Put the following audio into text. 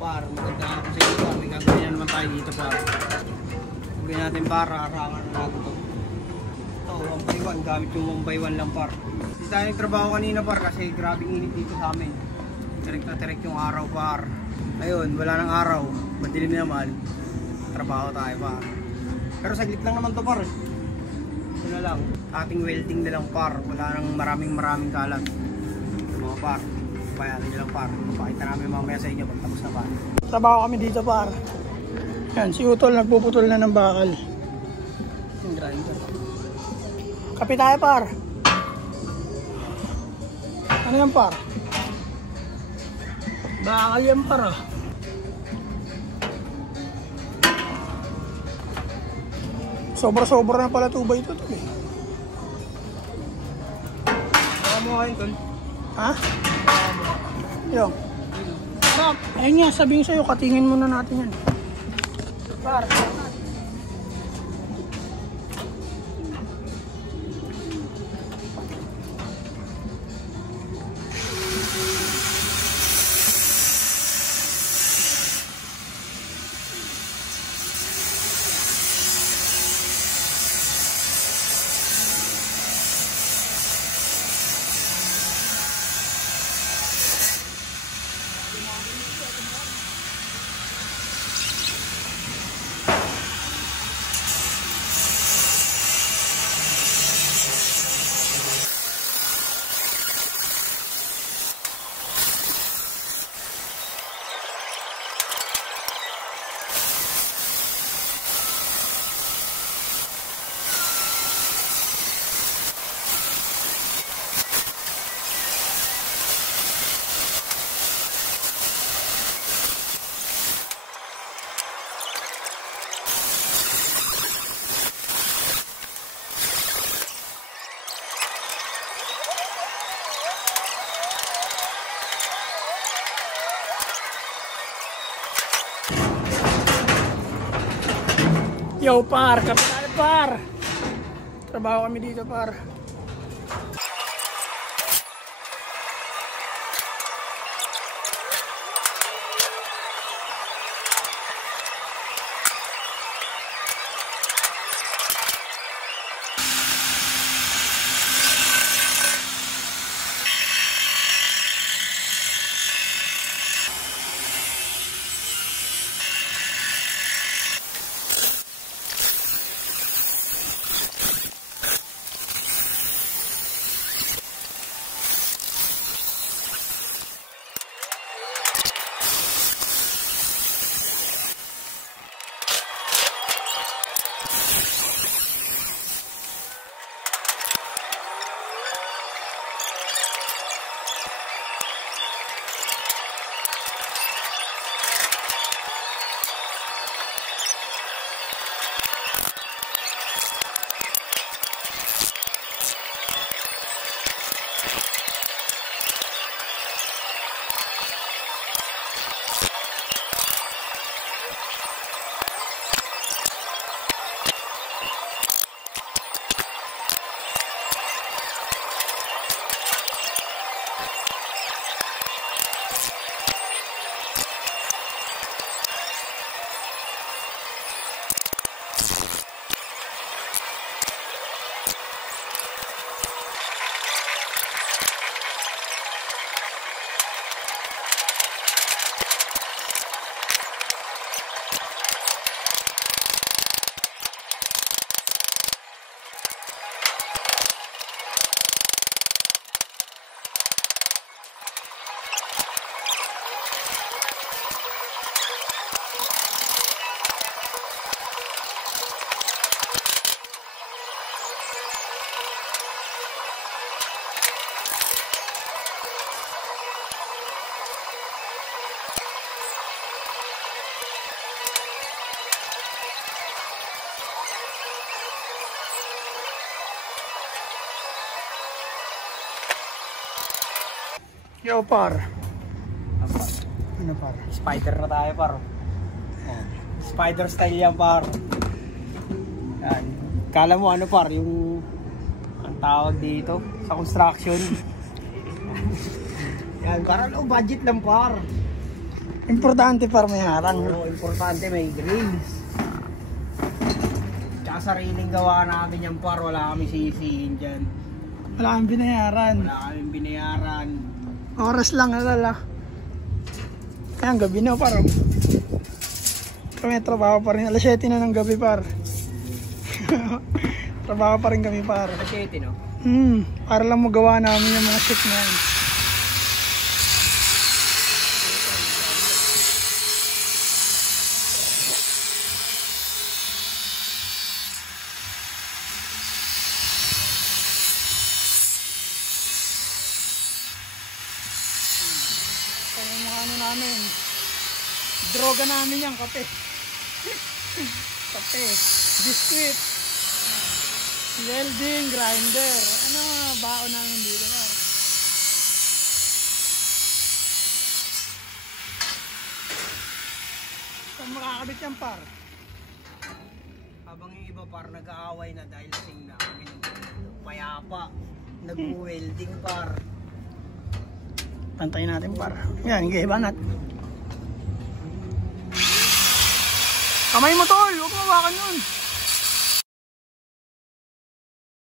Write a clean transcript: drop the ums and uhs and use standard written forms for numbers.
par, maganda ako sa iyo par. May gagawin na naman tayo dito par. Gawin natin par, harangan na natin to. Ito, 1x1, gamit yung 1x1 lang par. Hindi tayo nagtrabaho kanina par kasi grabing init dito sa amin. Tirik na tirik yung araw par. Ayun, wala nang araw, madilim naman. Trabaho tayo par. Pero saglit lang naman to par. Ito na lang, ating welding na lang par. Wala nang maraming kalat. Mga par, bayaran nyo lang par. Papakita namin mamaya sa inyo pag tapos na par. Trabaho kami dito par. Yan, si Utol nagpuputol na ng bakal. Yung grinder. Kape tayo par. Ano yan par? Bakal yan par ah. Sobra-sobra na pala tuba ito tol eh. Baka mo kain tol. Ha? Yung. Sarap. Ayun nga, sabihin sa'yo, katingin muna natin yan. Par. Yo par, kapital par. Trabaho kami dito par. Yo par. Ano par? Spider na tayo par. Yan. Spider style yan par. Yan. Kala mo ano par, yung ang tawag dito sa construction. Yan, para low budget lang par. Importante par may harang. Oo, importante may grace. Tsaka sariling gawa namin yan par, wala kami sisihin dyan. Wala kang binayaran. Wala kami binayaran. Oras lang alala. Ayan, gabi na par. Kami trabaho pa rin. Alas 7 na ng gabi par. Trabaho pa rin kami par. Machete, no? Para lang magawa namin yung mga shit na yan. So, yung mga ano namin, droga namin yan, kape. Kape, biscuit, welding, grinder, ano baon namin dito na. Saan makakabit yan par? Habang yung iba par nag-aaway na dahil lasing na kami ng payapa. Nag-welding par. Pantayin natin par. Yan, banat. Kamay mo tol, huwag mawakan yun.